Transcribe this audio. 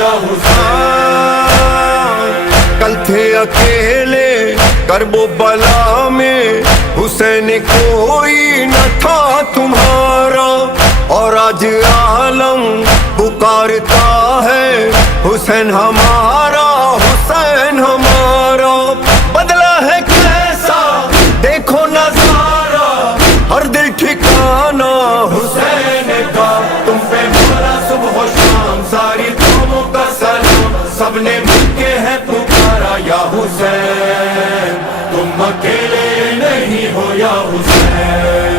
یا حسین. کل تھے اکیلے کرب و بلا میں، حسین کوئی نہ تھا تمہارا، اور آج عالم پکارتا ہے حسین ہمارا، حسین ہمارا. بدلا ہے کیسا دیکھو نظارہ، ہر دل ٹھکانا حسین کا. تم پہ مارا صبح و شام ساری قوموں کا سلام، سب نے مل کے ہے پکارا یا حسین. تم اکیلے نہیں ہو یا حسین.